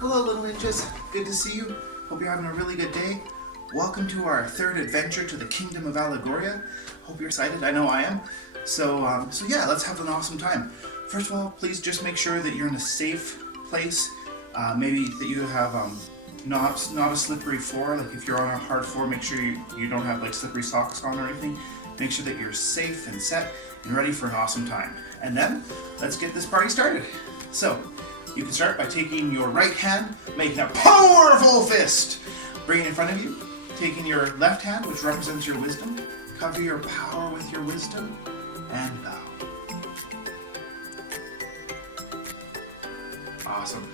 Hello little ninjas, good to see you. Hope you're having a really good day. Welcome to our third adventure to the kingdom of Allegoria. Hope you're excited, I know I am. So yeah, let's have an awesome time. First of all, please just make sure that you're in a safe place. Maybe that you have not a slippery floor. Like if you're on a hard floor, make sure you don't have like slippery socks on or anything. Make sure that you're safe and set and ready for an awesome time. And then, let's get this party started. So, you can start by taking your right hand, making a powerful fist. Bring it in front of you. Taking your left hand, which represents your wisdom. Cover your power with your wisdom. And bow. Awesome.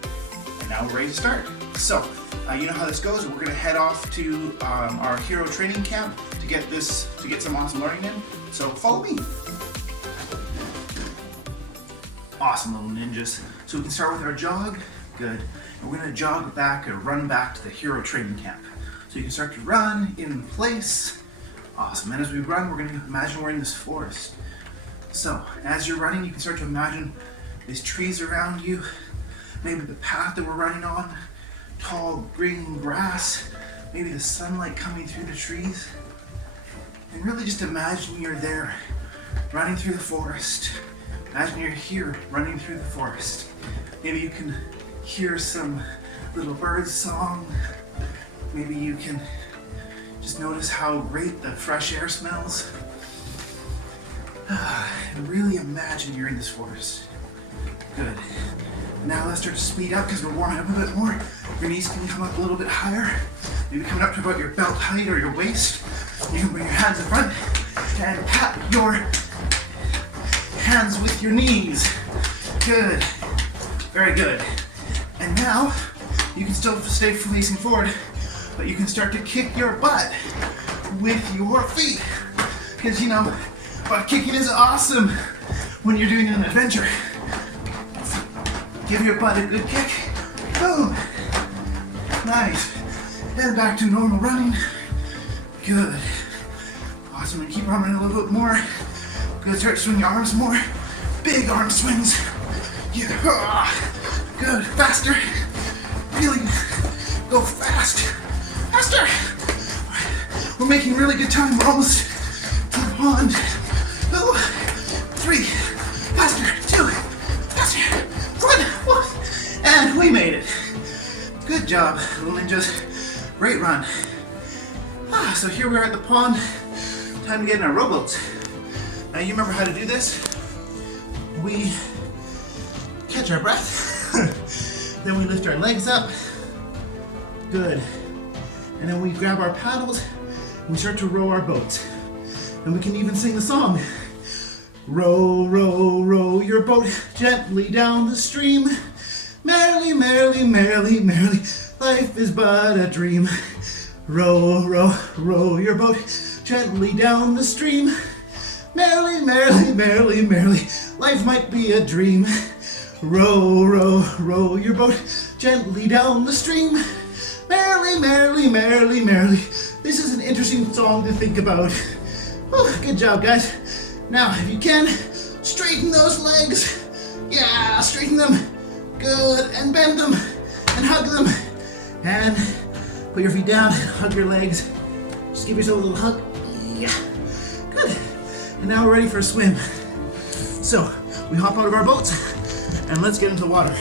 And now we're ready to start. So, you know how this goes. We're going to head off to our hero training camp to get some awesome learning in. So follow me. Awesome little ninjas. So we can start with our jog. Good. And we're going to jog back or run back to the hero training camp. So you can start to run in place. Awesome. And as we run, we're going to imagine we're in this forest. So as you're running, you can start to imagine these trees around you. Maybe the path that we're running on. Tall green grass. Maybe the sunlight coming through the trees. And really just imagine you're there, running through the forest. Imagine you're here, running through the forest. Maybe you can hear some little bird song. Maybe you can just notice how great the fresh air smells. And really imagine you're in this forest. Good. Now let's start to speed up because we're warming up a bit more. Your knees can come up a little bit higher. Maybe coming up to about your belt height or your waist. You can bring your hands in front and pat your hands with your knees. Good. Very good. And now, you can still stay facing forward, but you can start to kick your butt with your feet. Because, you know, butt kicking is awesome when you're doing an adventure. Give your butt a good kick. Boom. Nice. Then back to normal running. Good. Awesome. And keep running a little bit more. Good. Start swinging your arms more. Big arm swings. Yeah. Good. Faster. Really go fast. Faster. We're making really good time. We're almost to the pond. 2, 3. Faster. 2. Faster. 1. And we made it. Good job, little ninjas. Great run. So here we are at the pond. Time to get in our rowboats. Now you remember how to do this? We catch our breath. Then we lift our legs up. Good. And then we grab our paddles and we start to row our boat. And we can even sing the song. Row, row, row your boat gently down the stream. Merrily, merrily, merrily, merrily, life is but a dream. Row, row, row your boat gently down the stream. Merrily, merrily, merrily, merrily, life might be a dream. Row, row, row your boat gently down the stream. Merrily, merrily, merrily, merrily. This is an interesting song to think about. Oh, good job, guys. Now, if you can, straighten those legs. Yeah, straighten them. Good, and bend them, and hug them. And put your feet down, hug your legs. Just give yourself a little hug. Yeah, good. And now we're ready for a swim. So, we hop out of our boats, and let's get into the water.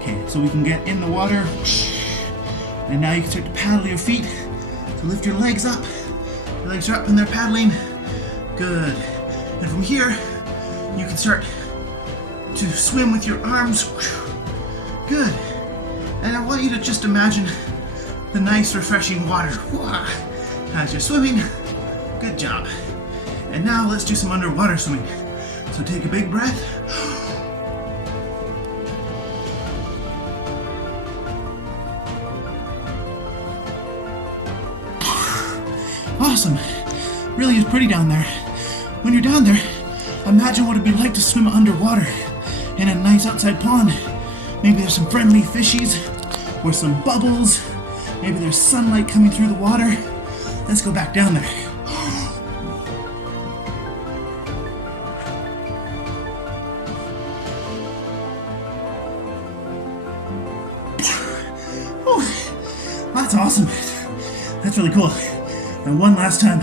Okay, so we can get in the water. And now you can start to paddle your feet to lift your legs up. Your legs are up and they're paddling. Good. And from here, you can start to swim with your arms. Good. And I want you to just imagine the nice, refreshing water as you're swimming. Good job. And now let's do some underwater swimming. So take a big breath. Awesome. Really is pretty down there. When you're down there, imagine what it'd be like to swim underwater in a nice outside pond. Maybe there's some friendly fishies or some bubbles. Maybe there's sunlight coming through the water. Let's go back down there. That's awesome. That's really cool. And one last time.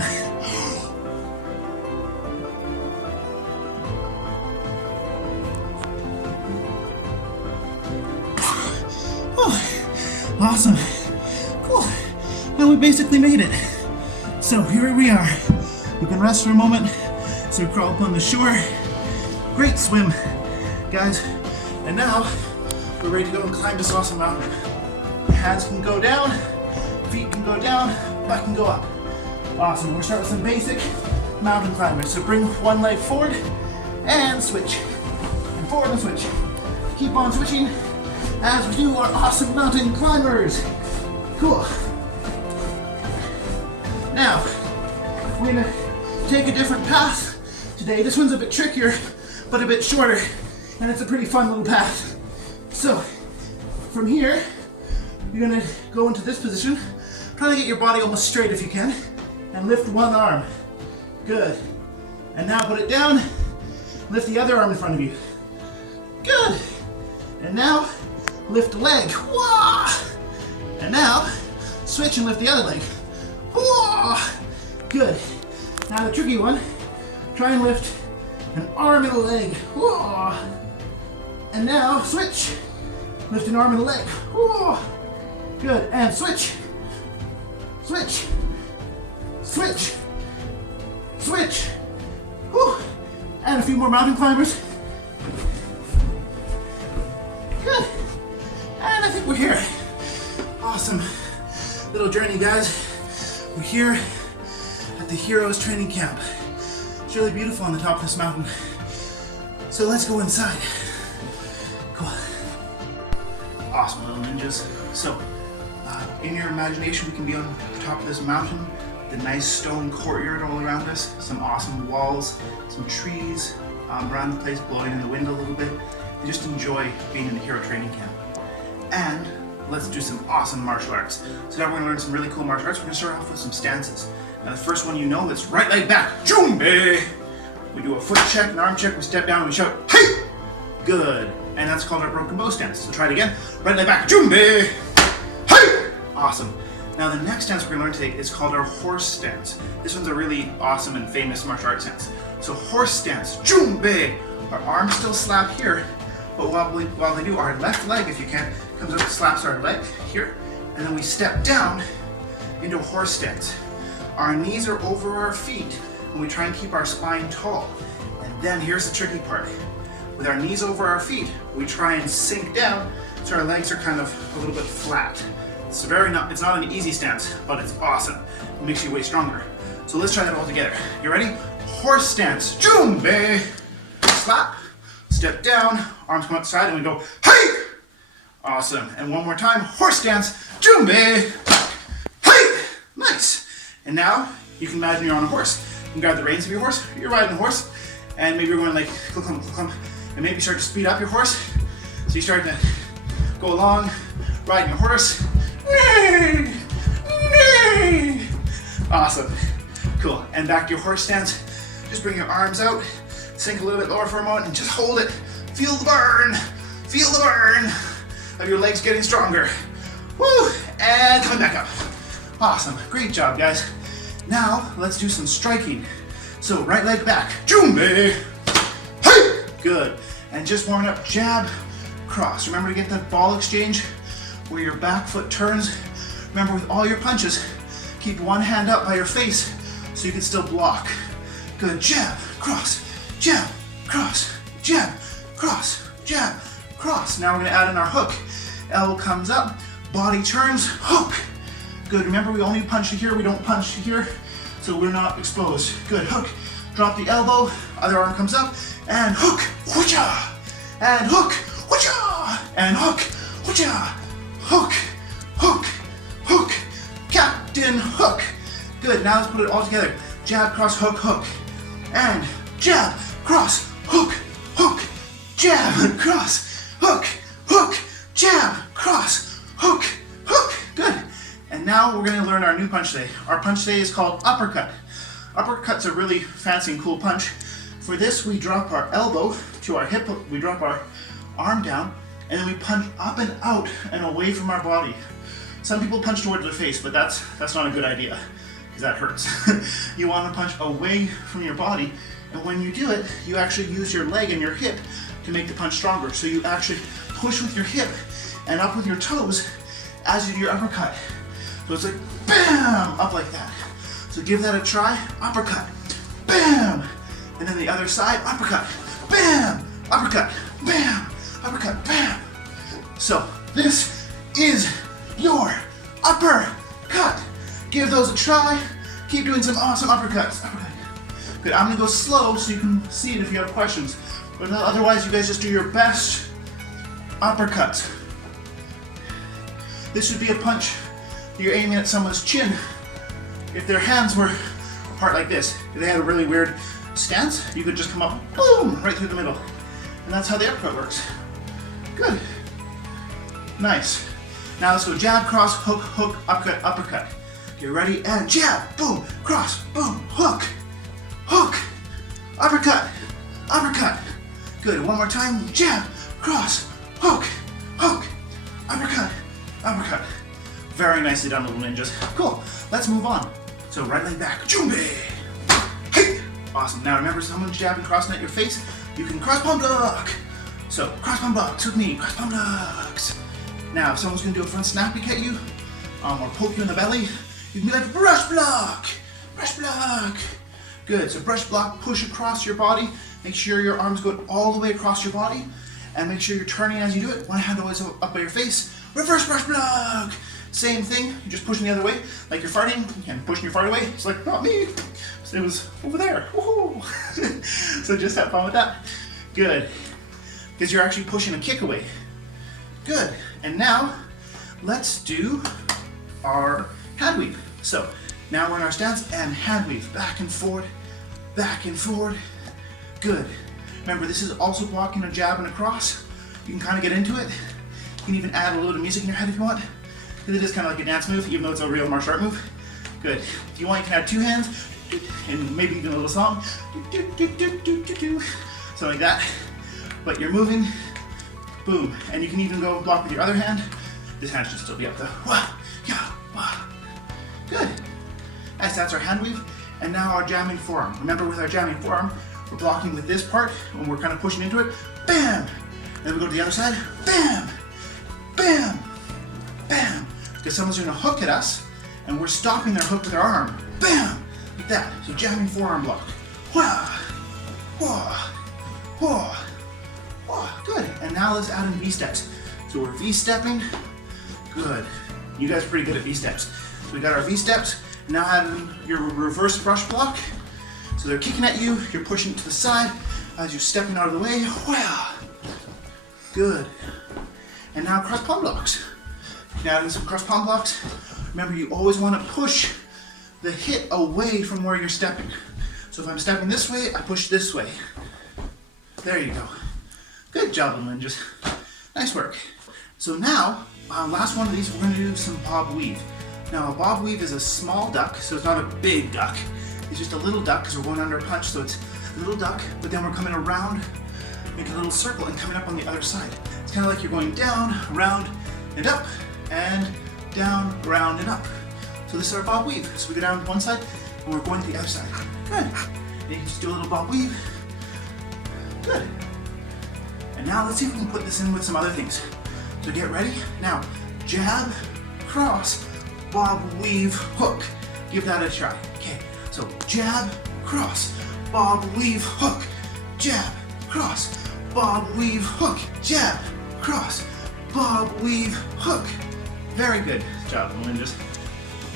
Oh, awesome. Cool. Now we basically made it. So here we are. We can rest for a moment. So we crawl up on the shore. Great swim, guys. And now we're ready to go and climb this awesome mountain. Hands can go down, feet can go down, butt can go up. Awesome. We'll start with some basic mountain climbers. So bring one leg forward and switch. And forward and switch. Keep on switching as we do our awesome mountain climbers. Cool. Now, we're gonna take a different path today. This one's a bit trickier, but a bit shorter, and it's a pretty fun little path. So, from here, you're gonna go into this position. Try to get your body almost straight if you can, and lift one arm. Good. And now put it down, lift the other arm in front of you. Good. And now, lift a leg. Wah! And now, switch and lift the other leg. Whoa! Good. Now the tricky one, try and lift an arm and a leg. Whoa! And now switch. Lift an arm and a leg. Whoa! Good. And switch. Switch. Switch. Switch. Whew. And a few more mountain climbers. Good. And I think we're here. Awesome little journey, guys. We're here at the Heroes Training Camp. It's really beautiful on the top of this mountain. So let's go inside. Cool. Awesome little ninjas. So, in your imagination, we can be on the top of this mountain, the nice stone courtyard all around us, some awesome walls, some trees around the place blowing in the wind a little bit. And just enjoy being in the Hero Training Camp. And let's do some awesome martial arts. So now we're gonna learn some really cool martial arts. We're gonna start off with some stances. Now the first one you know is right leg back, Jumbe! We do a foot check, an arm check, we step down and we shout, hey! Good. And that's called our broken bow stance. So try it again. Right leg back, Jumbe! Hey! Awesome. Now the next stance we're gonna learn today is called our horse stance. This one's a really awesome and famous martial arts stance. So horse stance, Jumbe! Our arms still slap here, but while they do, our left leg, if you can, comes up, slaps our leg here, and then we step down into a horse stance. Our knees are over our feet, and we try and keep our spine tall. And then here's the tricky part. With our knees over our feet, we try and sink down so our legs are kind of a little bit flat. It's not an easy stance, but it's awesome. It makes you way stronger. So let's try that all together. You ready? Horse stance, Jumbe! Slap, step down, arms come outside, and we go, hey! Awesome. And one more time, horse stance, Jumbe! Hey! Nice. And now, you can imagine you're on a horse. You can grab the reins of your horse, you're riding a horse, and maybe you're going like, clump, and maybe you start to speed up your horse. So you start to go along, riding your horse. Neigh! Neigh! Awesome. Cool. And back to your horse stance. Just bring your arms out, sink a little bit lower for a moment, and just hold it. Feel the burn. Feel the burn of your legs getting stronger. Woo! And coming back up. Awesome. Great job, guys. Now, let's do some striking. So, right leg back. Jumbe! Hey! Good. And just warming up, jab, cross. Remember to get that ball exchange where your back foot turns. Remember, with all your punches, keep one hand up by your face so you can still block. Good. Jab, cross, jab, cross, jab, cross, jab, cross. Now we're going to add in our hook. Elbow comes up, body turns, hook. Good. Remember, we only punch to here, we don't punch to here, so we're not exposed. Good. Hook. Drop the elbow, other arm comes up, and hook, whoocha, and hook, whoocha, and hook, whoocha, hook, hook, hook, Captain Hook. Good. Now let's put it all together. Jab, cross, hook, hook, and jab, cross, hook, hook, jab, cross, hook, hook, jab, cross, hook, hook. Good. And now we're going to learn our new punch today. Our punch today is called uppercut. Uppercut's a really fancy and cool punch. For this, we drop our elbow to our hip, we drop our arm down, and then we punch up and out and away from our body. Some people punch towards their face, but that's not a good idea, because that hurts. You want to punch away from your body, and when you do it, you actually use your leg and your hip to make the punch stronger. So you actually push with your hip and up with your toes as you do your uppercut. So it's like, bam, up like that. So give that a try, uppercut, bam, and then the other side, uppercut, bam, uppercut, bam, uppercut, bam. So this is your uppercut. Give those a try. Keep doing some awesome uppercuts. Uppercut. Good, I'm gonna go slow so you can see it if you have questions. But otherwise, you guys just do your best uppercuts. This would be a punch that you're aiming at someone's chin. If their hands were apart like this, if they had a really weird stance, you could just come up, boom, right through the middle. And that's how the uppercut works. Good. Nice. Now let's go jab, cross, hook, hook, uppercut, uppercut. Get ready, and jab, boom, cross, boom, hook, hook, uppercut, uppercut. Good, one more time, jab, cross, hook, hook, uppercut, uppercut. Very nicely done, little ninjas. Cool, let's move on. So right leg back, jumbe, hey. Awesome, now remember someone's jabbing, crossing at your face, you can cross palm block. So cross palm blocks with me, cross palm blocks. Now if someone's gonna do a front snap peek at you, or poke you in the belly, you can be like brush block, brush block. Good, so brush block, push across your body, make sure your arms go all the way across your body, and make sure you're turning as you do it. One hand always up by your face, reverse brush block. Same thing, you're just pushing the other way, like you're farting, and pushing your fart away. It's like, not me, it was over there, woohoo. So just have fun with that. Good, because you're actually pushing a kick away. Good, and now, let's do our hand weave. So, now we're in our stance, and hand weave, back and forward, back and forward. Good. Remember, this is also blocking a jab and a cross. You can kind of get into it. You can even add a little bit of music in your head if you want. Because it is kind of like a dance move, even though it's a real martial art move. Good. If you want, you can add two hands, and maybe even a little song. Something like that. But you're moving, boom. And you can even go block with your other hand. This hand should still be up though. Wah, yeah, wah. Good. Nice, that's our hand weave. And now our jamming forearm. Remember, with our jamming forearm, we're blocking with this part, when we're kind of pushing into it, bam! Then we go to the other side, bam! Bam! Bam! Because someone's doing a hook at us, and we're stopping their hook with our arm. Bam! Like that. So jamming forearm block. Wah! Wah! Wah! Wah! Good. And now let's add in V-steps. So we're V-stepping. Good. You guys are pretty good at V-steps. So we got our V-steps. Now add in your reverse brush block. So they're kicking at you, you're pushing to the side as you're stepping out of the way. Wow. Good. And now cross palm blocks. Now in some cross palm blocks, remember you always want to push the hip away from where you're stepping. So if I'm stepping this way, I push this way. There you go. Good job, little ninjas. Nice work. So now, last one of these, we're going to do some bob weave. Now a bob weave is a small duck, so it's not a big duck. It's just a little duck because we're going under a punch, so it's a little duck, but then we're coming around, making a little circle and coming up on the other side. It's kind of like you're going down, around, and up, and down, around, and up. So this is our bob weave. So we go down one side, and we're going to the other side. Good. And you can just do a little bob weave. Good. And now let's see if we can put this in with some other things. So get ready. Now, jab, cross, bob, weave, hook. Give that a try. Okay. So jab, cross, bob, weave, hook, jab, cross, bob, weave, hook, jab, cross, bob, weave, hook. Very good job, ninjas.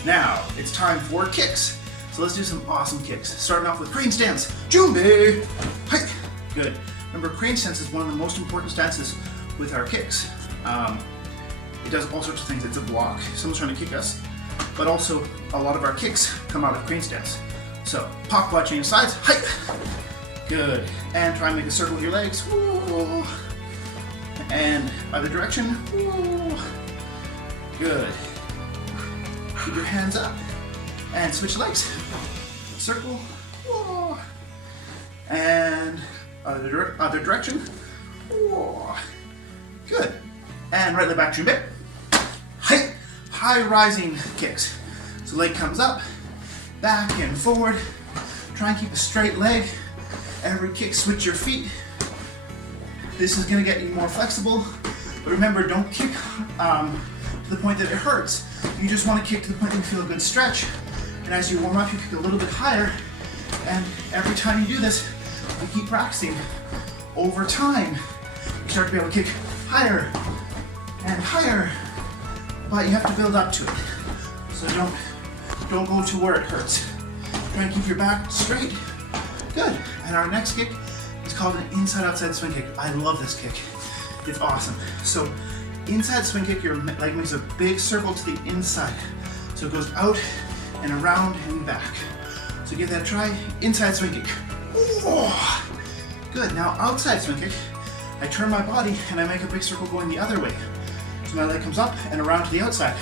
Now it's time for kicks. So let's do some awesome kicks. Starting off with crane stance. Jumbe! Hi! Good. Remember, crane stance is one of the most important stances with our kicks. It does all sorts of things. It's a block. Someone's trying to kick us. But also, a lot of our kicks come out of crane stance. So, pop, quad, change sides, height. Good. And try and make a circle with your legs. Woo. And other direction. Woo. Good. Keep your hands up. And switch legs. Circle. Woo. And other direction. Woo. Good. And right leg back to your bit. Height. high rising kicks. So leg comes up, back and forward. Try and keep a straight leg. Every kick, switch your feet. This is gonna get you more flexible, but remember, don't kick to the point that it hurts. You just wanna kick to the point that you feel a good stretch. And as you warm up, you kick a little bit higher. And every time you do this, you keep practicing. Over time, you start to be able to kick higher and higher, but you have to build up to it. So don't go to where it hurts. Try and keep your back straight. Good. And our next kick is called an inside-outside swing kick. I love this kick. It's awesome. So inside swing kick, your leg makes a big circle to the inside. So it goes out and around and back. So give that a try. Inside swing kick. Oh, good. Now outside swing kick, I turn my body and I make a big circle going the other way. So my leg comes up and around to the outside.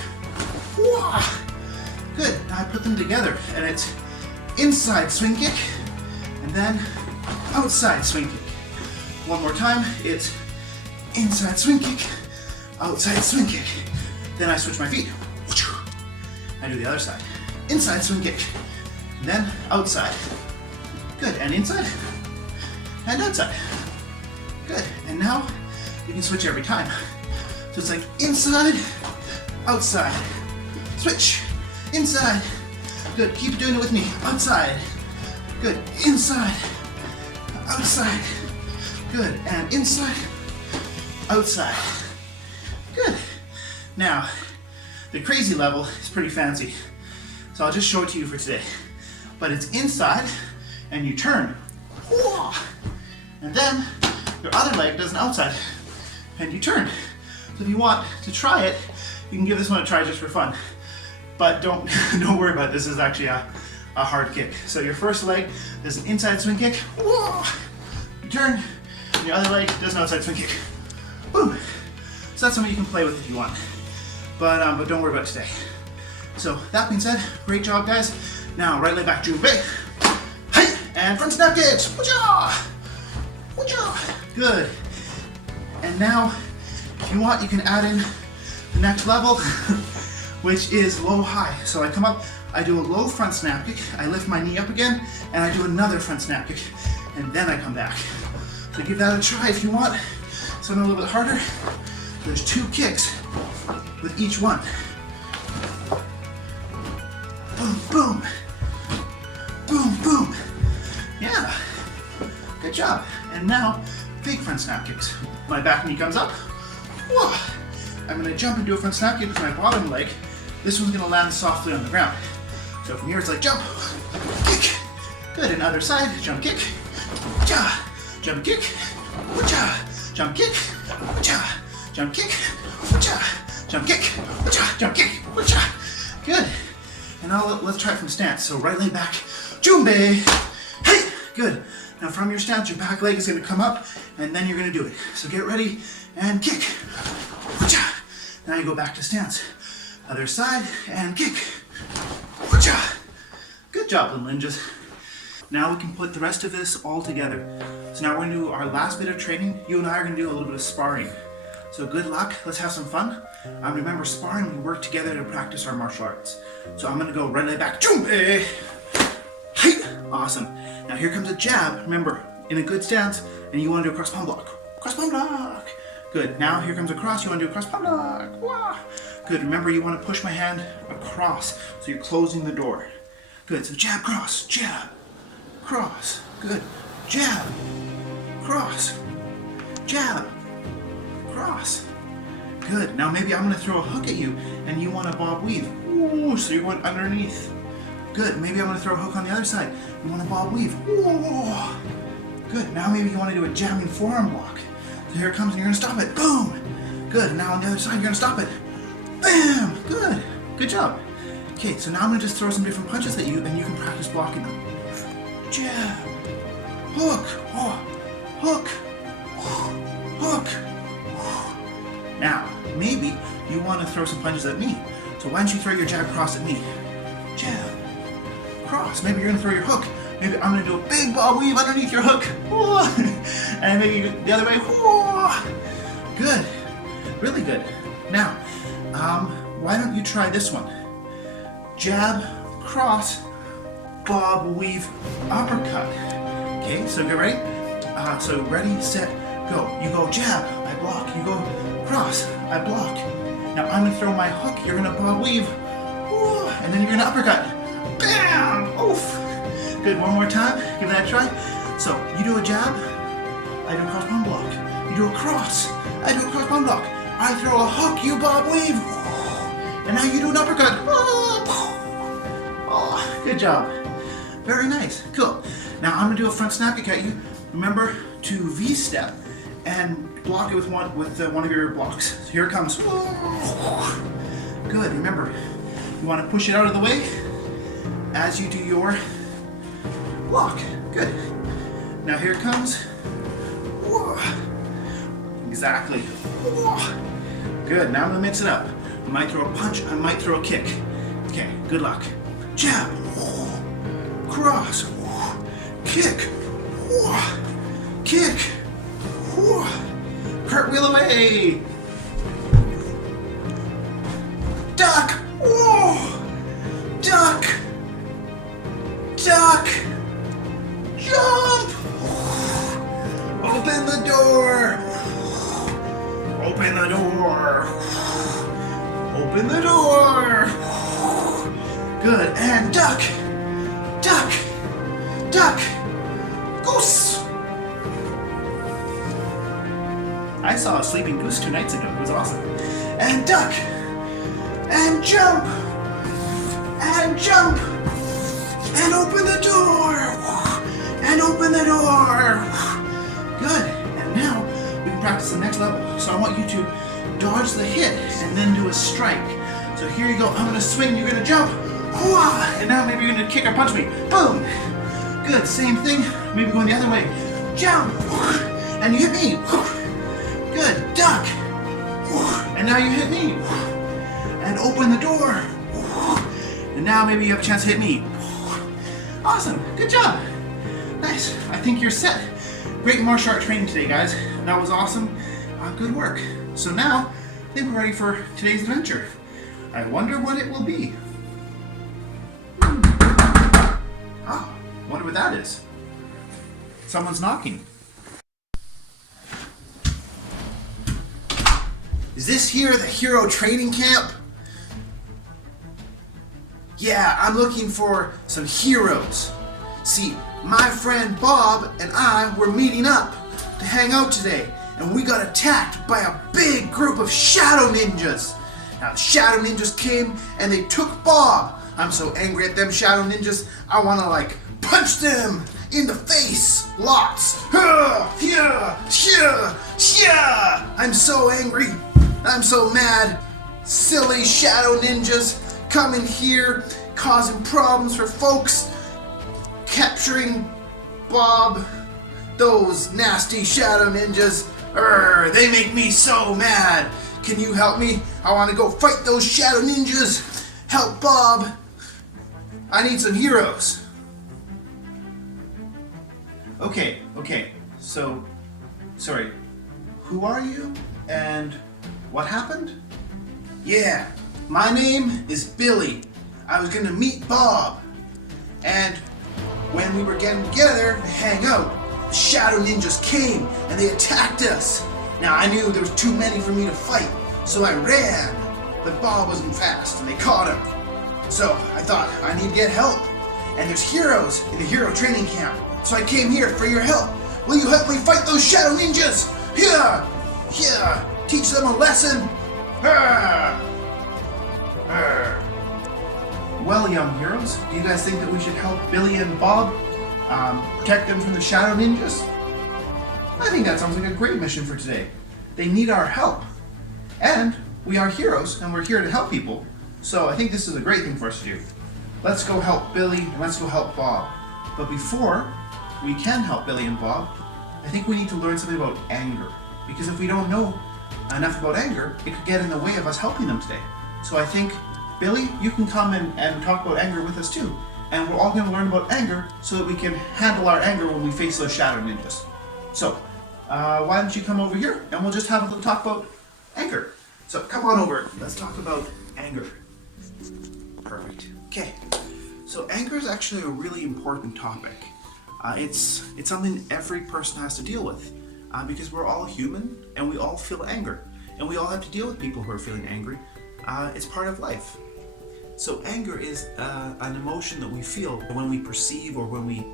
Oh, good. Now I put them together and it's inside swing kick and then outside swing kick. One more time. It's inside swing kick, outside swing kick. Then I switch my feet. I do the other side. Inside swing kick, and then outside. Good, and inside, and outside. Good, and now you can switch every time. So it's like inside, outside, switch, inside. Good, keep doing it with me. Outside, good, inside, outside. Good, and inside, outside. Good. Now, the crazy level is pretty fancy. So I'll just show it to you for today. But it's inside, and you turn. And then your other leg does an outside, and you turn. So if you want to try it, you can give this one a try just for fun. But don't worry about it. This is actually a hard kick. So your first leg does an inside swing kick. You turn, and your other leg does an outside swing kick. Boom. So that's something you can play with if you want. But don't worry about it today. So that being said, great job guys. Now right leg back, Jumbe. Hey, and front snap kicks. Woo-cha! Woo-cha! Good. And now, if you want, you can add in the next level, which is low high. So I come up, I do a low front snap kick, I lift my knee up again, and I do another front snap kick, and then I come back. So give that a try if you want. Something a little bit harder. There's 2 kicks with each one. Boom, boom. Boom, boom. Yeah. Good job. And now, big front snap kicks. My back knee comes up. Whoa. I'm going to jump and do a front snap kick with my bottom leg. This one's going to land softly on the ground. So from here it's like jump, kick. Good. And other side, jump, kick. Cha. Jump, kick. Cha. Jump, kick. Cha. Jump, kick. Cha. Jump, kick. Cha. Jump, kick. Cha. Good. And now let's try it from stance. So right leg back, Jumbe. Hey, good. Now from your stance, your back leg is going to come up, and then you're going to do it. So get ready and kick. Now you go back to stance. Other side and kick. Good job, little ninjas. Now we can put the rest of this all together. So now we're going to do our last bit of training. You and I are going to do a little bit of sparring. So good luck. Let's have some fun. Remember, sparring, we work together to practice our martial arts. So I'm going to go right leg back. Jumbe. Hey. Awesome. Now here comes a jab. Remember, in a good stance, and you want to do a cross palm block. Cross palm block. Good. Now here comes a cross. You want to do a cross palm block. Wah. Good. Remember, you want to push my hand across, so you're closing the door. Good. So jab, cross, jab, cross. Good. Jab, cross, jab, cross. Good. Now maybe I'm going to throw a hook at you, and you want to bob weave. Ooh, so you're going underneath. Good. Maybe I'm going to throw a hook on the other side. You want to bob weave. Ooh. Good. Now maybe you want to do a jamming forearm block. So here it comes, and you're going to stop it. Boom. Good. Now on the other side, you're going to stop it. Bam. Good. Good job. Okay, so now I'm going to just throw some different punches at you, and you can practice blocking them. Jab. Hook. Oh. Hook. Hook. Now, maybe you want to throw some punches at me. So why don't you throw your jab cross at me? Jab. Cross. Maybe you're going to throw your hook. Maybe I'm going to do a big bob weave underneath your hook. And maybe the other way. Good. Really good. Now, why don't you try this one? Jab, cross, bob, weave, uppercut. Okay, so get ready? So ready, set, go. You go jab, I block. You go cross, I block. Now I'm gonna throw my hook, you're gonna bob weave, and then you're gonna uppercut. Bam! Oof! Good, one more time, give that a try. So, you do a jab, I do a cross palm block. You do a cross, I do a cross palm block. I throw a hook, you bob weave, and now you do an uppercut. Oh, good job. Very nice, cool. Now I'm gonna do a front snappy cut. You remember to V-step and block it with one of your blocks. So here it comes. Good, remember, you wanna push it out of the way as you do your block. Good. Now here it comes. Exactly. Good, now I'm gonna mix it up. I might throw a punch, I might throw a kick. Okay, good luck. Jab, cross, kick, kick, cartwheel away, duck, duck, duck, jump, open the door, open the door, open the door, good, and duck, duck, duck, goose. I saw a sleeping goose 2 nights ago. It was awesome. And duck, and jump, and jump, and open the door, and open the door. Good. And now we can practice the next level. So I want you to dodge the hit and then do a strike. So here you go. I'm gonna swing. You're gonna jump. And now maybe you're gonna kick or punch me. Boom. Good. Same thing. Maybe going the other way. Jump. And you hit me. Good. Duck. And now you hit me. And open the door. And now maybe you have a chance to hit me. Awesome. Good job. Nice. I think you're set. Great martial art training today, guys. That was awesome. Good work. So now, I think we're ready for today's adventure. I wonder what it will be. Oh, wonder what that is. Someone's knocking. Is this here the hero training camp? Yeah, I'm looking for some heroes. See, my friend Bob and I were meeting up to hang out today, and we got attacked by a big group of shadow ninjas. Now, the shadow ninjas came and they took Bob. I'm so angry at them shadow ninjas, I want to punch them in the face. Lots. I'm so angry. I'm so mad. Silly shadow ninjas coming here, causing problems for folks, capturing Bob. Those nasty shadow ninjas. They make me so mad. Can you help me? I want to go fight those shadow ninjas. Help Bob. I need some heroes. Okay. So, sorry. Who are you? And what happened? Yeah, my name is Billy. I was gonna meet Bob. And when we were getting together to hang out, the shadow ninjas came and they attacked us. Now I knew there was too many for me to fight, so I ran. But Bob wasn't fast and they caught him. So I thought I need to get help. And there's heroes in the hero training camp. So I came here for your help. Will you help me fight those shadow ninjas? Here! Teach them a lesson. Well, young heroes, do you guys think that we should help Billy and Bob protect them from the shadow ninjas? I think that sounds like a great mission for today. They need our help. And we are heroes, and we're here to help people. So I think this is a great thing for us to do. Let's go help Billy, and let's go help Bob. But before we can help Billy and Bob, I think we need to learn something about anger. Because if we don't know enough about anger, it could get in the way of us helping them today. So I think, Billy, you can come and talk about anger with us too. And we're all going to learn about anger so that we can handle our anger when we face those shadow ninjas. So, why don't you come over here and we'll just have a little talk about anger. So come on over. Let's talk about Anger. Perfect. Okay, so anger is actually a really important topic. It's something every person has to deal with because we're all human and we all feel anger. And we all have to deal with people who are feeling angry. It's part of life. So anger is an emotion that we feel when we perceive or when we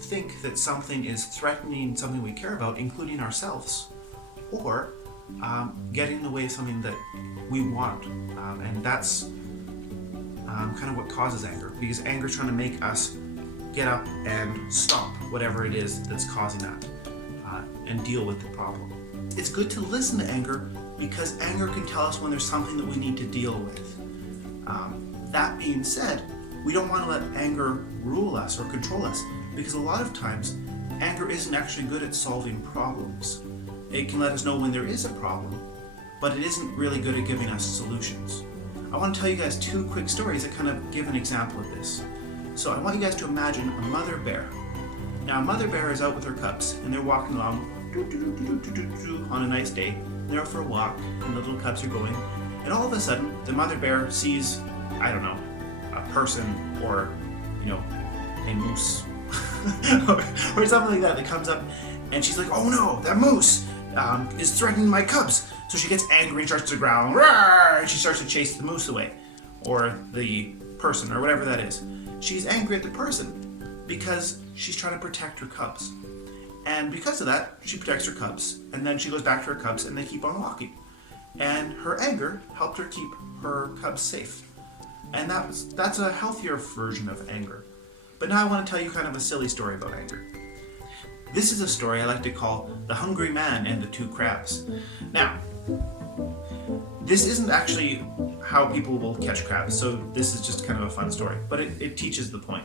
think that something is threatening something we care about, including ourselves, or getting in the way of something that we want. And that's kind of what causes anger, because anger is trying to make us get up and stop whatever it is that's causing that and deal with the problem. It's good to listen to anger because anger can tell us when there's something that we need to deal with. That being said, we don't want to let anger rule us or control us, because a lot of times anger isn't actually good at solving problems. It can let us know when there is a problem, but it isn't really good at giving us solutions. I want to tell you guys two quick stories that kind of give an example of this. So I want you guys to imagine a mother bear. Now a mother bear is out with her cubs and they're walking along on a nice day. They're out for a walk and the little cubs are going, and all of a sudden the mother bear sees, I don't know, a person or, a moose or something like that comes up, and she's like, oh no, that moose is threatening my cubs. So she gets angry and starts to growl, "Roar!" and she starts to chase the moose away, or the person, or whatever that is. She's angry at the person because she's trying to protect her cubs. And because of that, she protects her cubs, and then she goes back to her cubs and they keep on walking. And her anger helped her keep her cubs safe. And that's a healthier version of anger. But now I want to tell you kind of a silly story about anger. This is a story I like to call The Hungry Man and the Two Crabs. Now, this isn't actually how people will catch crabs, so this is just kind of a fun story, but it teaches the point.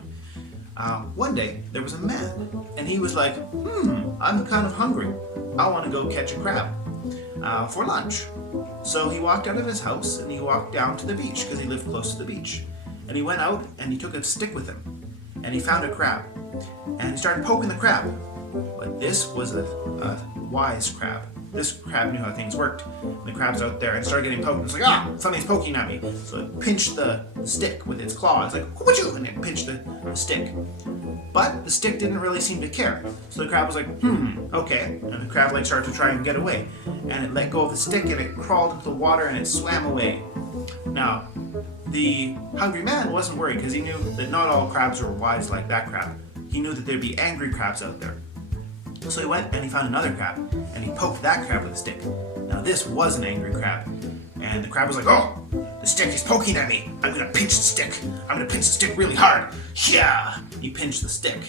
One day, there was a man, and he was like, I'm kind of hungry. I want to go catch a crab for lunch. So he walked out of his house, and he walked down to the beach, because he lived close to the beach. And he went out, and he took a stick with him, and he found a crab. And he started poking the crab. But this was a wise crab. This crab knew how things worked. The crab's out there and started getting poked. It's like, something's poking at me. So it pinched the stick with its claws, like, and it pinched the stick. But the stick didn't really seem to care. So the crab was like, okay. And the crab started to try and get away. And it let go of the stick and it crawled into the water and it swam away. Now, the hungry man wasn't worried because he knew that not all crabs were wise like that crab. He knew that there'd be angry crabs out there. So he went and he found another crab, and he poked that crab with a stick. Now this was an angry crab, and the crab was like, oh, the stick is poking at me. I'm gonna pinch the stick. I'm gonna pinch the stick really hard. Yeah! He pinched the stick.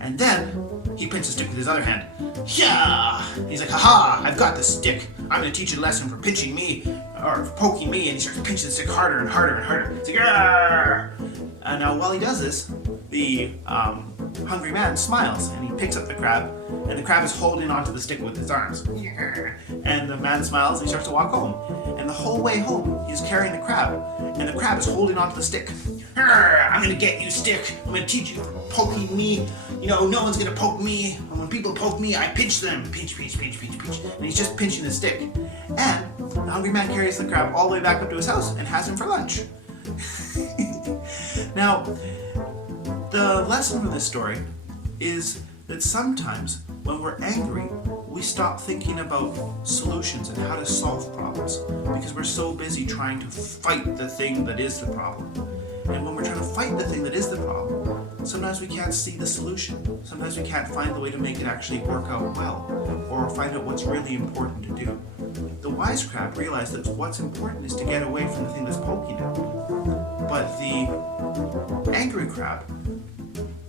And then he pinched the stick with his other hand. Yeah! He's like, haha, I've got the stick. I'm gonna teach you a lesson for pinching me, or for poking me, and he starts pinching the stick harder and harder and harder. It's like, yeah! And now while he does this, the hungry man smiles, and he picks up the crab, and the crab is holding onto the stick with his arms. And the man smiles and he starts to walk home. And the whole way home, he's carrying the crab, and the crab is holding onto the stick. I'm gonna get you, stick. I'm gonna teach you for poking me. No one's gonna poke me. And when people poke me, I pinch them. Pinch, pinch, pinch, pinch, pinch. And he's just pinching the stick. And the hungry man carries the crab all the way back up to his house and has him for lunch. Now, the lesson from this story is that sometimes when we're angry, we stop thinking about solutions and how to solve problems because we're so busy trying to fight the thing that is the problem. And when we're trying to fight the thing that is the problem, sometimes we can't see the solution. Sometimes we can't find the way to make it actually work out well, or find out what's really important to do. The wise crab realized that what's important is to get away from the thing that's poking at me. But the angry crab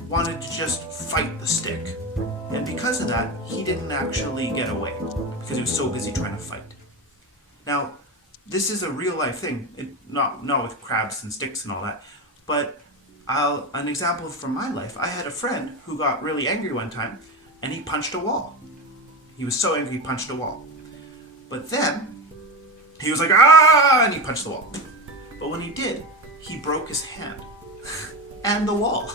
wanted to just fight the stick. And because of that, he didn't actually get away because he was so busy trying to fight. Now, this is a real life thing, not with crabs and sticks and all that, but an example from my life, I had a friend who got really angry one time and he punched a wall. He was so angry he punched a wall. But then, he was like, and he punched the wall. But when he did, he broke his hand and the wall.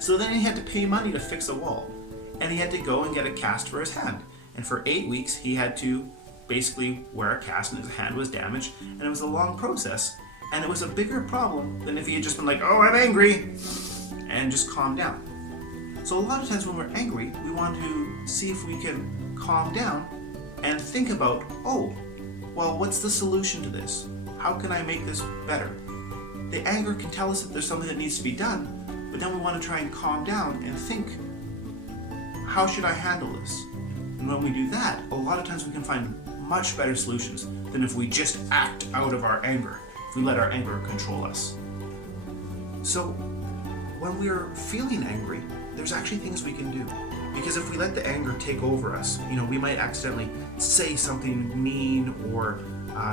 So then he had to pay money to fix the wall. And he had to go and get a cast for his hand. And for 8 weeks, he had to basically where a cast in his hand was damaged, and it was a long process, and it was a bigger problem than if he had just been like, oh, I'm angry, and just calm down. So a lot of times when we're angry, we want to see if we can calm down and think about, oh, well, what's the solution to this? How can I make this better? The anger can tell us that there's something that needs to be done, but then we want to try and calm down and think, how should I handle this? And when we do that, a lot of times we can find much better solutions than if we just act out of our anger, if we let our anger control us. So when we're feeling angry, there's actually things we can do. Because if we let the anger take over us, we might accidentally say something mean or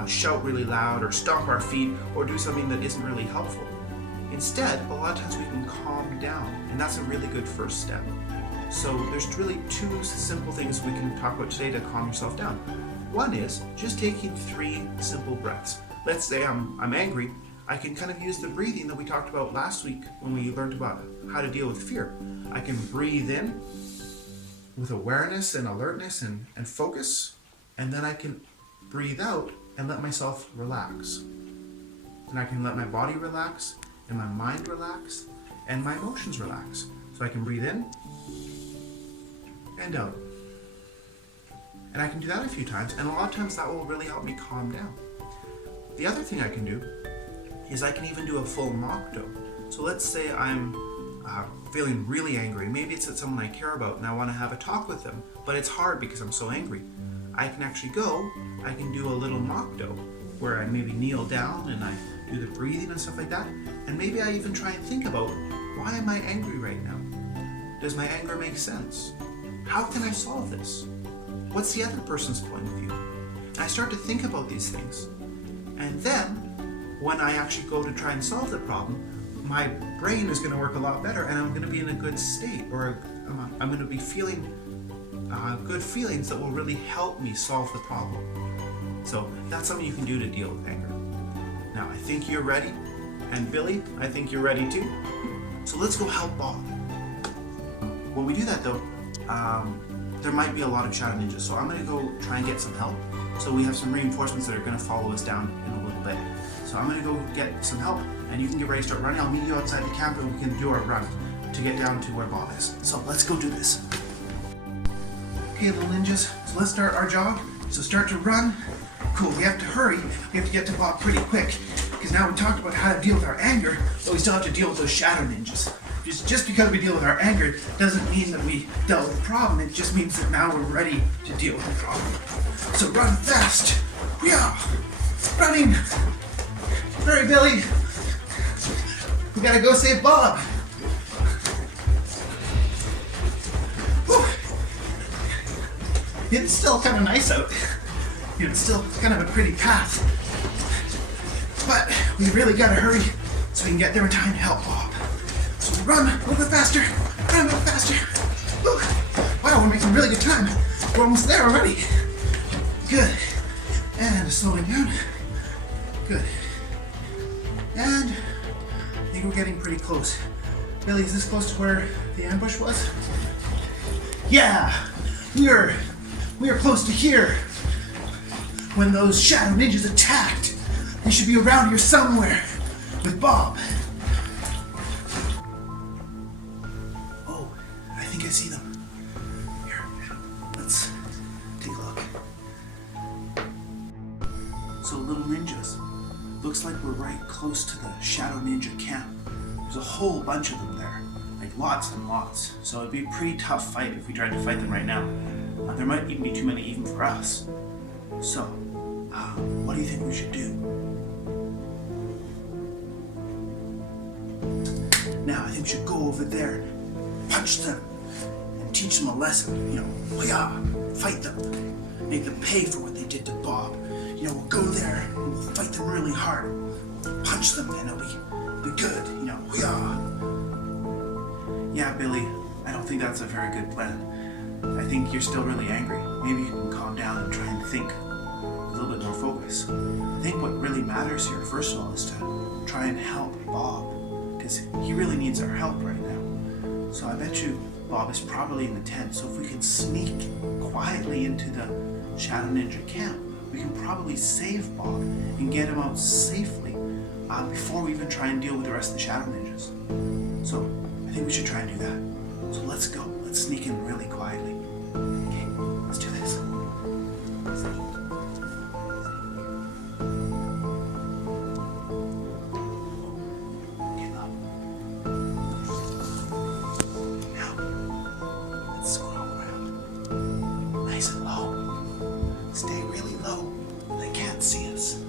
shout really loud or stomp our feet or do something that isn't really helpful. Instead, a lot of times we can calm down, and that's a really good first step. So there's really two simple things we can talk about today to calm yourself down. One is just taking 3 simple breaths. Let's say I'm angry. I can kind of use the breathing that we talked about last week when we learned about how to deal with fear. I can breathe in with awareness and alertness and focus, and then I can breathe out and let myself relax. And I can let my body relax, and my mind relax, and my emotions relax. So I can breathe in and out. And I can do that a few times, and a lot of times that will really help me calm down. The other thing I can do is I can even do a full mock do. So let's say I'm feeling really angry. Maybe it's at someone I care about and I want to have a talk with them, but it's hard because I'm so angry. I can actually I can do a little mock do where I maybe kneel down and I do the breathing and stuff like that. And maybe I even try and think about, why am I angry right now? Does my anger make sense? How can I solve this? What's the other person's point of view? And I start to think about these things. And then, when I actually go to try and solve the problem, my brain is going to work a lot better and I'm going to be in a good state, or I'm going to be feeling good feelings that will really help me solve the problem. So that's something you can do to deal with anger. Now, I think you're ready. And Billy, I think you're ready too. So let's go help Bob. When we do that though, there might be a lot of shadow ninjas. So I'm going to go try and get some help. So we have some reinforcements that are going to follow us down in a little bit. So I'm going to go get some help, and you can get ready to start running. I'll meet you outside the camp and we can do our run to get down to where Bob is. So let's go do this. Okay, little ninjas, so let's start our jog. So start to run. Cool, we have to hurry. We have to get to Bob pretty quick, because now we talked about how to deal with our anger, but we still have to deal with those shadow ninjas. Just because we deal with our anger doesn't mean that we dealt with the problem. It just means that now we're ready to deal with the problem. So run fast. Yeah, running. Hurry, Billy. We gotta go save Bob. Whew. It's still kind of nice out. It's still kind of a pretty path. But we really gotta hurry so we can get there in time to help Bob. So run a little bit faster. Run a little faster. Whew. Wow, we're making really good time. We're almost there already. Good. And slowing down. Good. And I think we're getting pretty close. Billy, is this close to where the ambush was? Yeah, we are close to here. When those shadow ninjas attacked, they should be around here somewhere with Bob. Oh, I think I see them. Here, let's take a look. So little ninjas, looks like we're right close to the shadow ninja camp. There's a whole bunch of them there, like lots and lots. So it'd be a pretty tough fight if we tried to fight them right now. There might even be too many even for us. So, what do you think we should do? Now, I think we should go over there, punch them, and teach them a lesson. Fight them, make them pay for what they did to Bob. We'll go there and we'll fight them really hard. We'll punch them and it'll be good. Yeah, Billy, I don't think that's a very good plan. I think you're still really angry. Maybe you can calm down and try and think a little bit more focus. I think what really matters here, first of all, is to try and help Bob, because he really needs our help right now. So I bet you Bob is probably in the tent, so if we can sneak quietly into the Shadow Ninja camp, we can probably save Bob and get him out safely before we even try and deal with the rest of the Shadow Ninjas. So I think we should try and do that. So let's go. Let's sneak in really quietly. Okay, let's do this. Get low. Now, let's scroll around. Nice and low. Stay really low. They can't see us.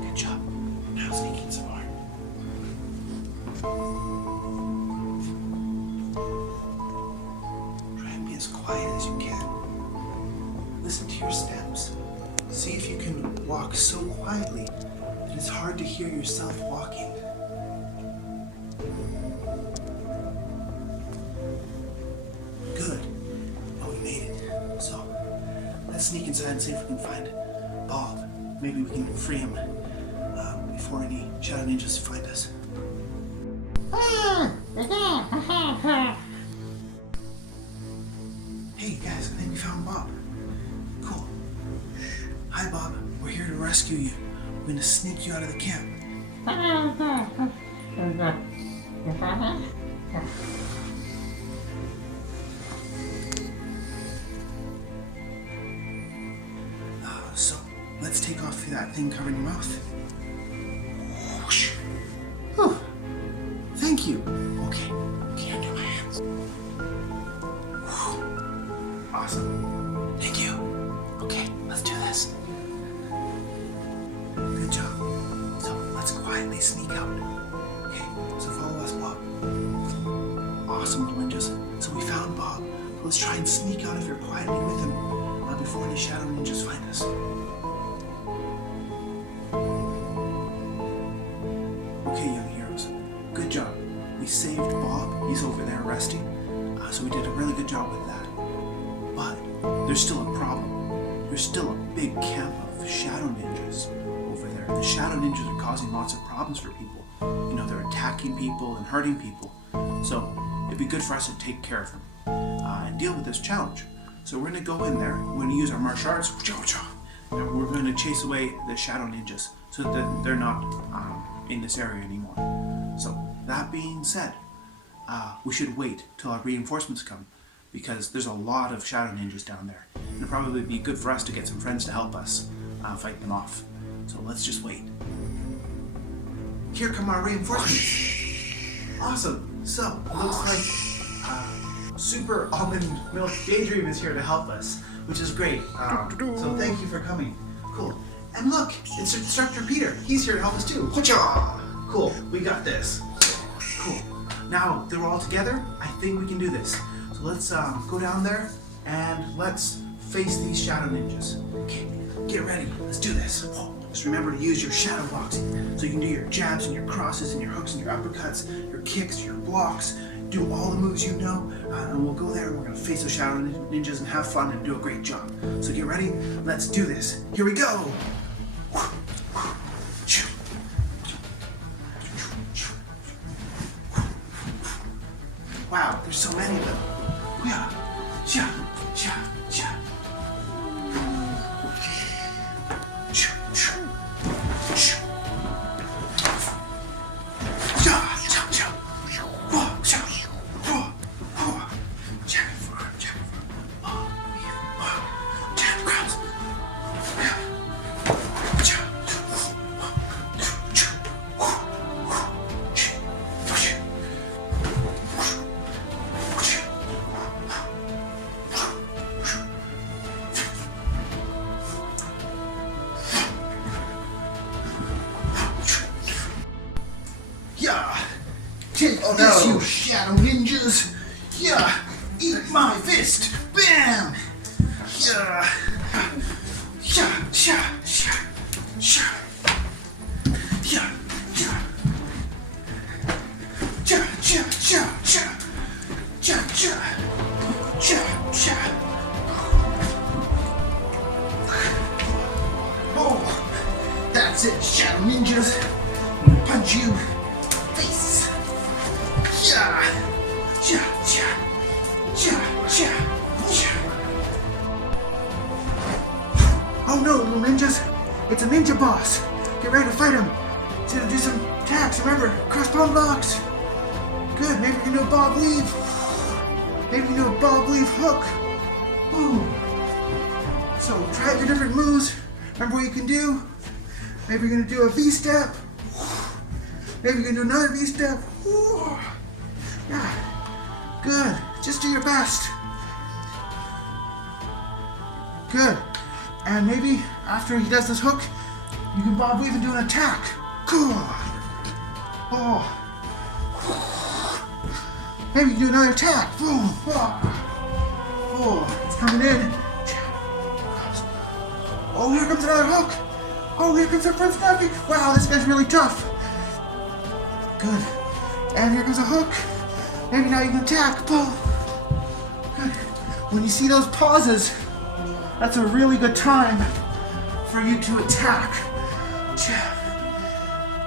Good job. Now sneaking some more. Try and be as quiet as you can. Listen to your steps. See if you can walk so quietly that it's hard to hear yourself walking. Good. Oh, we made it. So, let's sneak inside and see if we can find Bob. Maybe we can free him before any Shadow Ninjas find us. Hey guys, I think we found Bob. Cool. Hi Bob, we're here to rescue you. We're going to sneak you out of the camp. So, let's take off that thing covering your mouth. Whoosh. Whew. Thank you. Okay, undo my hands. Whew. Awesome. Thank you. Okay, let's do this. Good job. So, let's quietly sneak out. Okay, so follow us, Bob. Awesome, little ninjas. So we found Bob. Let's try and sneak out of here quietly with him before any Shadow Ninjas find us. Okay, young heroes. Good job. We saved Bob. He's over there resting. So we did a really good job with that. But there's still a problem. There's still a big camp of Shadow Ninjas over there. The Shadow Ninjas are causing lots of problems for people. You know, they're attacking people and hurting people. So it'd be good for us to take care of them and deal with this challenge. So we're going to go in there, we're going to use our martial arts, and we're going to chase away the Shadow Ninjas so that they're not in this area anymore. So that being said, we should wait till our reinforcements come because there's a lot of Shadow Ninjas down there. And it'll probably be good for us to get some friends to help us fight them off. So let's just wait. Here come our reinforcements. Awesome. So, it looks like Super Almond Milk Daydream is here to help us, which is great. So thank you for coming. Cool. And look, it's Instructor Peter. He's here to help us too. Cool. We got this. Cool. Now that we're all together, I think we can do this. So let's go down there and let's face these Shadow Ninjas. Okay, get ready. Let's do this. Just remember to use your shadow boxing so you can do your jabs and your crosses and your hooks and your uppercuts, your kicks, your blocks. Do all the moves you know, and we'll go there and we're going to face the Shadow Ninjas and have fun and do a great job. So get ready, let's do this. Here we go! Wow, there's so many of them. Take this, you Shadow Ninjas! Yeah! Eat my fist! Bam! Yeah! Oh, that's it, Shadow Ninjas. it's a ninja boss. Get ready to fight him. He's gonna do some attacks. Remember, cross palm blocks. Good. Maybe you can do a bob weave. Maybe you can do a bob weave hook. Boom. So try out your different moves. Remember what you can do. Maybe you're gonna do a V-step. Maybe you're gonna do another V-step. Yeah. Good. Just do your best. Good. And maybe after he does this hook, you can bob weave and do an attack. Cool. Oh. Maybe you can do another attack. Boom. Oh, it's coming in. Oh, here comes another hook. Oh, here comes our Prince Navi. Wow, this guy's really tough. Good. And here comes a hook. Maybe now you can attack. Boom. Good. When you see those pauses, that's a really good time for you to attack.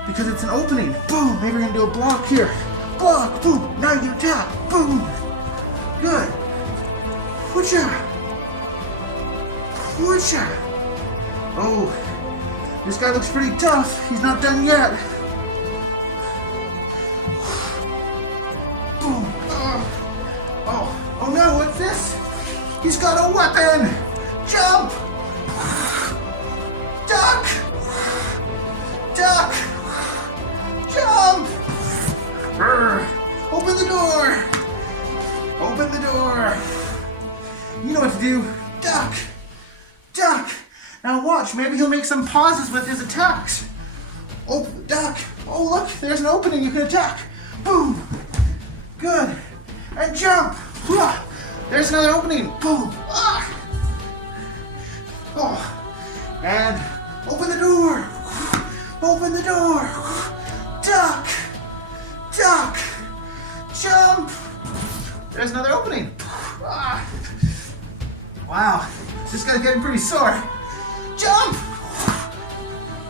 Because it's an opening. Boom. Maybe we're going to do a block here. Block. Boom. Now you can attack. Boom. Good. Whoocha. Whoocha. Oh, this guy looks pretty tough. He's not done yet. Boom. Oh no, what's this? He's got a weapon. Jump. Duck. Duck. Jump. Open the door. Open the door. You know what to do. Duck. Duck. Now watch, maybe he'll make some pauses with his attacks. Oh, duck. Oh, look, there's an opening you can attack. Boom. Good. And jump. There's another opening. Boom. Oh. And open the door. Open the door. Duck. Duck. Jump. There's another opening. Wow, this guy's getting pretty sore. Jump!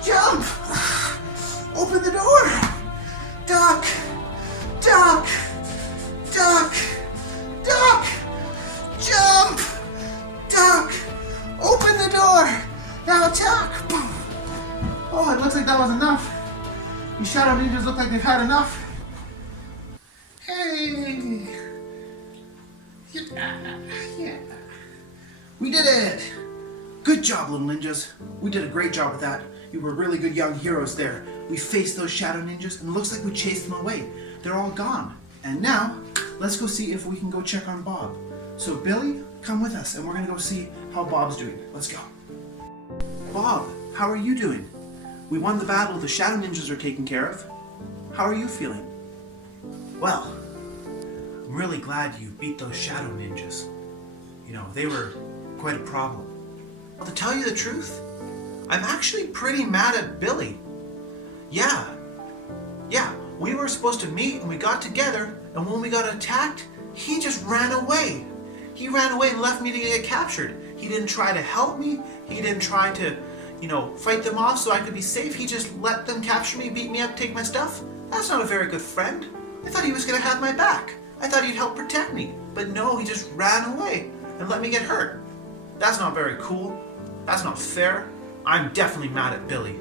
Jump! Open the door! Duck! Duck! Duck! Duck! Jump! Duck! Open the door! Now attack! Oh, it looks like that was enough. These shadow ninjas look like they've had enough. Hey! Yeah. We did it! Good job, little ninjas. We did a great job with that. You were really good young heroes there. We faced those shadow ninjas and it looks like we chased them away. They're all gone. And now, let's go see if we can go check on Bob. So Billy, come with us and we're gonna go see how Bob's doing. Let's go. Bob, how are you doing? We won the battle, the shadow ninjas are taken care of. How are you feeling? Well, I'm really glad you beat those shadow ninjas. You know, they were quite a problem. Well, to tell you the truth, I'm actually pretty mad at Billy. Yeah, we were supposed to meet and we got together, and when we got attacked, he just ran away. He ran away and left me to get captured. He didn't try to help me. He didn't try to, fight them off so I could be safe. He just let them capture me, beat me up, take my stuff. That's not a very good friend. I thought he was going to have my back. I thought he'd help protect me. But no, he just ran away and let me get hurt. That's not very cool. That's not fair. I'm definitely mad at Billy.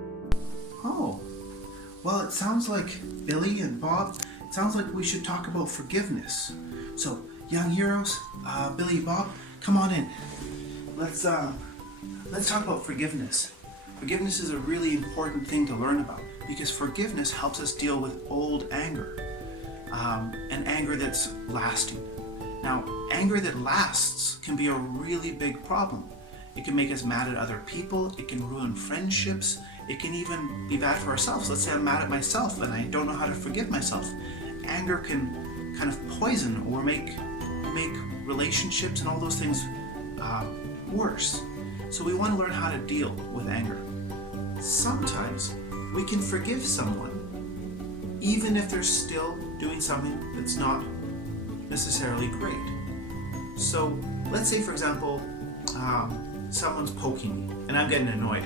Oh, well, it sounds like Billy and Bob, it sounds like we should talk about forgiveness. So, young heroes, Billy, Bob, come on in. Let's talk about forgiveness. Forgiveness is a really important thing to learn about because forgiveness helps us deal with old anger, and anger that's lasting. Now, anger that lasts can be a really big problem. It can make us mad at other people, it can ruin friendships, it can even be bad for ourselves. Let's say I'm mad at myself and I don't know how to forgive myself. Anger can kind of poison or make relationships and all those things worse. So we want to learn how to deal with anger. Sometimes we can forgive someone, even if they're still doing something that's not necessarily great. So let's say, for example, someone's poking me and I'm getting annoyed.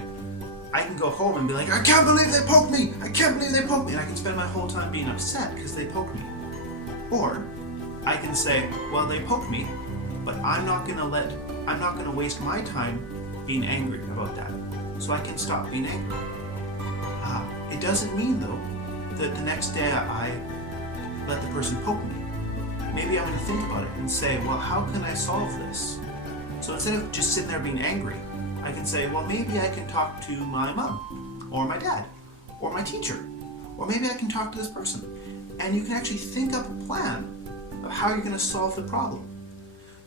I can go home and be like, I can't believe they poked me! I can't believe they poked me! And I can spend my whole time being upset because they poked me. Or I can say, well, they poked me, but I'm not gonna waste my time being angry about that. so I can stop being angry. It doesn't mean, though, that the next day I let the person poke me. Maybe I'm going to think about it and say, well, how can I solve this? So instead of just sitting there being angry, I can say, well, maybe I can talk to my mom, or my dad, or my teacher, or maybe I can talk to this person. And you can actually think up a plan of how you're going to solve the problem.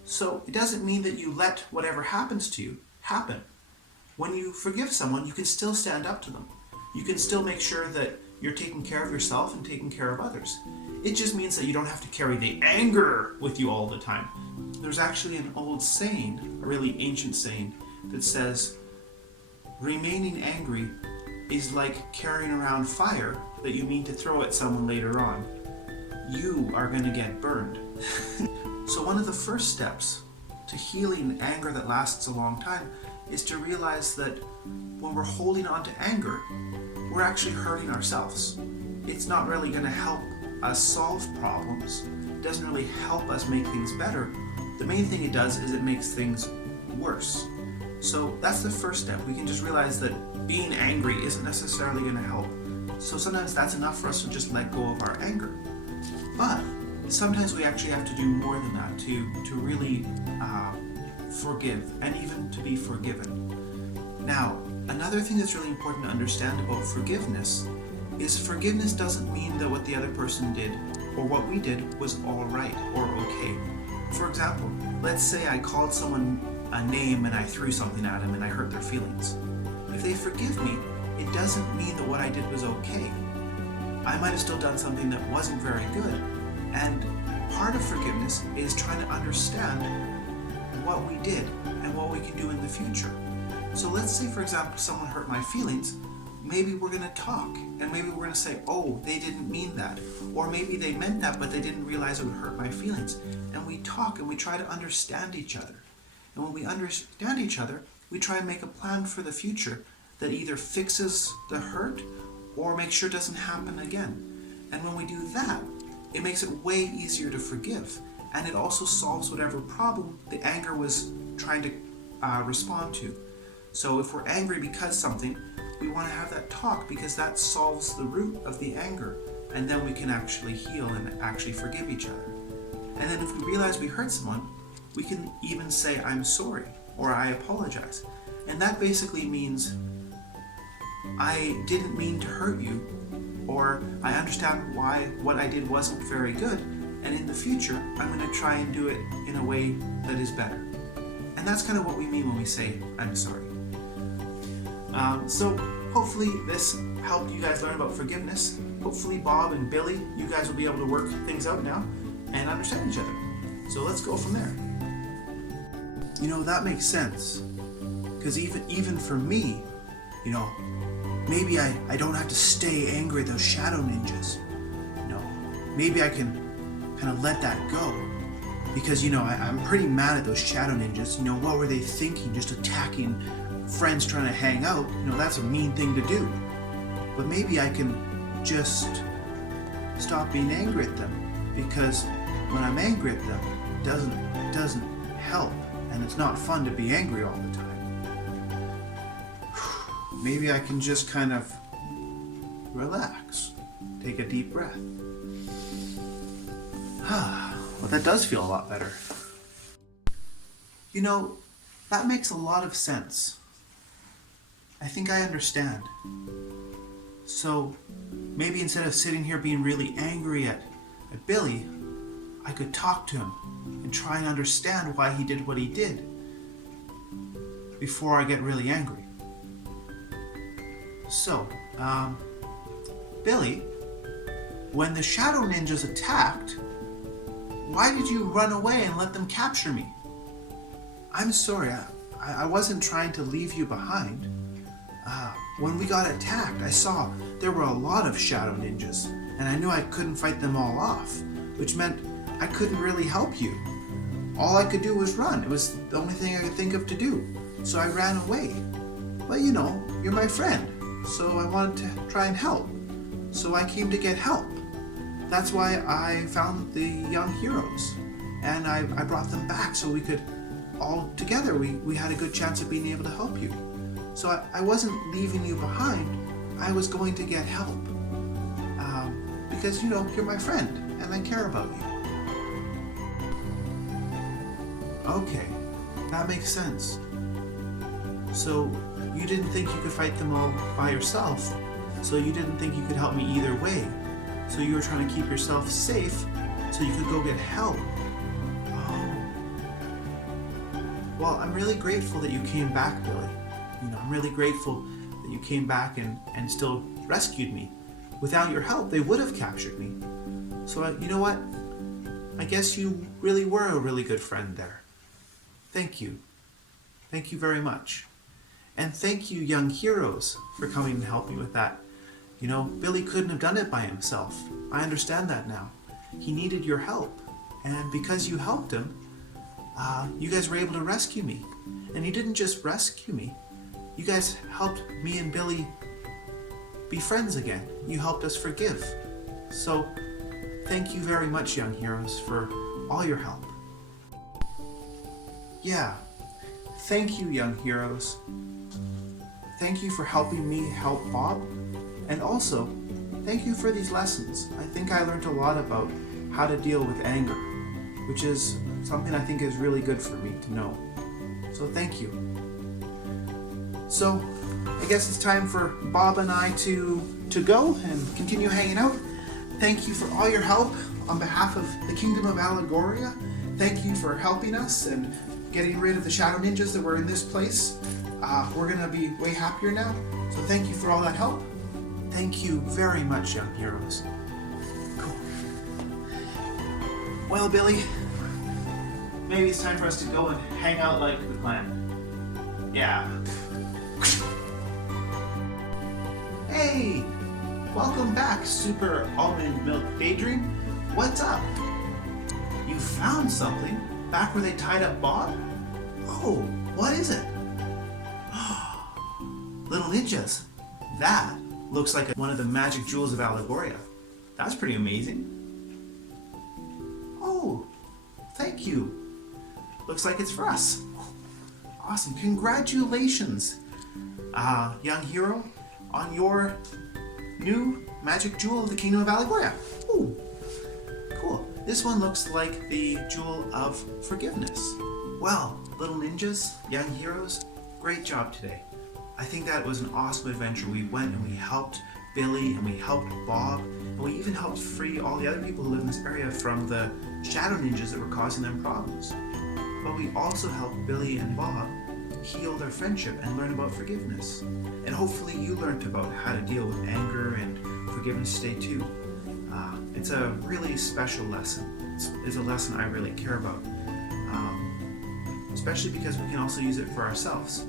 So it doesn't mean that you let whatever happens to you happen. When you forgive someone, you can still stand up to them. You can still make sure that you're taking care of yourself and taking care of others. It just means that you don't have to carry the anger with you all the time. There's actually an old saying, a really ancient saying, that says, remaining angry is like carrying around fire that you mean to throw at someone later on. You are going to get burned. So one of the first steps to healing anger that lasts a long time is to realize that when we're holding on to anger, we're actually hurting ourselves. It's not really going to help us solve problems. It doesn't really help us make things better. The main thing it does is it makes things worse. So that's the first step. We can just realize that being angry isn't necessarily going to help. So sometimes that's enough for us to just let go of our anger. But sometimes we actually have to do more than that to really forgive and even to be forgiven. Now, another thing that's really important to understand about forgiveness is forgiveness doesn't mean that what the other person did or what we did was all right or okay. For example, let's say I called someone a name and I threw something at them and I hurt their feelings. If they forgive me, it doesn't mean that what I did was okay. I might have still done something that wasn't very good. And part of forgiveness is trying to understand what we did and what we can do in the future. So let's say, for example, someone hurt my feelings. Maybe we're going to talk and maybe we're going to say, oh, they didn't mean that. Or maybe they meant that, but they didn't realize it would hurt my feelings. And we talk and we try to understand each other. And when we understand each other, we try and make a plan for the future that either fixes the hurt or makes sure it doesn't happen again. And when we do that, it makes it way easier to forgive. And it also solves whatever problem the anger was trying to respond to. So if we're angry because something, we want to have that talk because that solves the root of the anger. And then we can actually heal and actually forgive each other. And then if we realize we hurt someone, we can even say, I'm sorry, or I apologize. And that basically means I didn't mean to hurt you, or I understand why what I did wasn't very good, and in the future, I'm going to try and do it in a way that is better. And that's kind of what we mean when we say, I'm sorry. So hopefully this helped you guys learn about forgiveness. Hopefully Bob and Billy, you guys will be able to work things out now and understand each other. So let's go from there. You know, that makes sense. Because even for me, you know, maybe I don't have to stay angry at those shadow ninjas. You know, maybe I can kind of let that go. Because, you know, I'm pretty mad at those shadow ninjas. You know, what were they thinking? Just attacking friends trying to hang out. You know, that's a mean thing to do. But maybe I can just stop being angry at them. Because when I'm angry at them, it doesn't help. And it's not fun to be angry all the time. Maybe I can just kind of relax. Take a deep breath. Well, that does feel a lot better. You know, that makes a lot of sense. I think I understand. So maybe instead of sitting here being really angry at Billy, I could talk to him and try and understand why he did what he did before I get really angry. So, Billy, when the shadow ninjas attacked, why did you run away and let them capture me? I'm sorry, I wasn't trying to leave you behind. When we got attacked, I saw there were a lot of shadow ninjas, and I knew I couldn't fight them all off, which meant I couldn't really help you. All I could do was run. It was the only thing I could think of to do. So I ran away. But you know, you're my friend, so I wanted to try and help. So I came to get help. That's why I found the young heroes. And I brought them back so we could all together, we had a good chance of being able to help you. So I wasn't leaving you behind. I was going to get help. Because, you're my friend, and I care about you. Okay, that makes sense. So, you didn't think you could fight them all by yourself, so you didn't think you could help me either way. So you were trying to keep yourself safe so you could go get help. Oh. Well, I'm really grateful that you came back, Billy. I'm really grateful that you came back and still rescued me. Without your help, they would have captured me. So, you know what? I guess you really were a really good friend there. Thank you. Thank you very much. And thank you, young heroes, for coming and helping me with that. Billy couldn't have done it by himself. I understand that now. He needed your help. And because you helped him, you guys were able to rescue me. And you didn't just rescue me. You guys helped me and Billy be friends again. You helped us forgive. So, thank you very much, young heroes, for all your help. Yeah. Thank you, young heroes. Thank you for helping me help Bob. And also, thank you for these lessons. I think I learned a lot about how to deal with anger, which is something I think is really good for me to know. So thank you. So, I guess it's time for Bob and I to go and continue hanging out. Thank you for all your help on behalf of the Kingdom of Allegoria. Thank you for helping us and getting rid of the shadow ninjas that were in this place. We're going to be way happier now. So thank you for all that help. Thank you very much, young heroes. Cool. Well, Billy, maybe it's time for us to go and hang out like we planned. Yeah. Hey! Welcome back, Super Almond Milk Daydream. What's up? You found something back where they tied up Bob? Oh, what is it? Little ninjas. That looks like one of the magic jewels of Allegoria. That's pretty amazing. Oh, thank you. Looks like it's for us. Awesome. Congratulations, young hero, on your new magic jewel of the Kingdom of Allegoria. Ooh, cool. This one looks like the jewel of forgiveness. Well, little ninjas, young heroes, great job today. I think that was an awesome adventure. We went and we helped Billy and we helped Bob and we even helped free all the other people who live in this area from the shadow ninjas that were causing them problems. But we also helped Billy and Bob heal their friendship and learn about forgiveness. And hopefully you learned about how to deal with anger and forgiveness today too. It's a really special lesson. It's a lesson I really care about, especially because we can also use it for ourselves.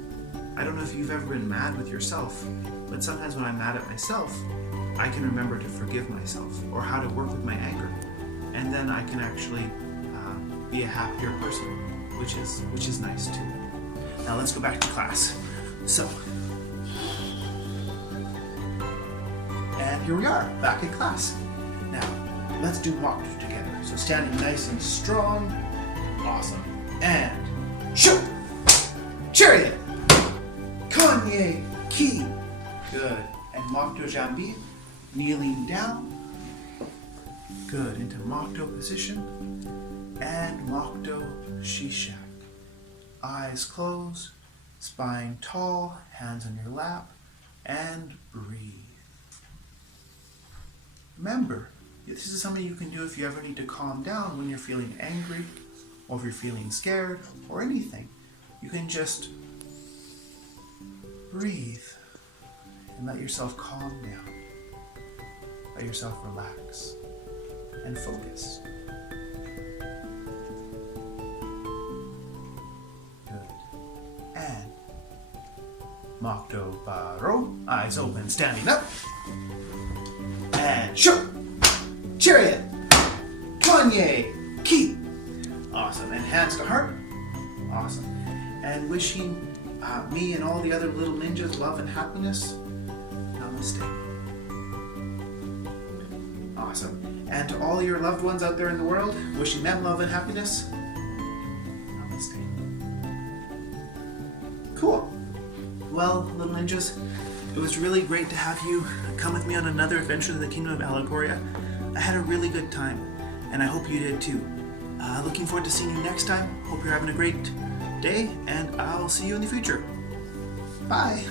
I don't know if you've ever been mad with yourself, but sometimes when I'm mad at myself, I can remember to forgive myself or how to work with my anger. And then I can actually be a happier person, which is nice too. Now let's go back to class. So, and here we are, back in class. Now, let's do mock drill together. So standing nice and strong. Awesome. And shoot! Chariot! Kanye! Key! Good. And Mokdo Jambi, kneeling down. Good. Into Mokdo position. And Mokdo Shishak. Eyes closed, spine tall, hands on your lap, and breathe. Remember, this is something you can do if you ever need to calm down when you're feeling angry, or if you're feeling scared, or anything. You can just breathe and let yourself calm down. Let yourself relax and focus. And Mokdo Baro, eyes open, standing up. And shoot! Chariot! Kanye! Key! Awesome. And hands to heart. Awesome. And wishing me and all the other little ninjas love and happiness. Namaste. Awesome. And to all your loved ones out there in the world, wishing them love and happiness. Namaste. Cool. well, little ninjas. It was really great to have you come with me on another adventure to the Kingdom of Allegoria. I had a really good time, and I hope you did too. Looking forward to seeing you next time. Hope you're having a great day, and I'll see you in the future. Bye!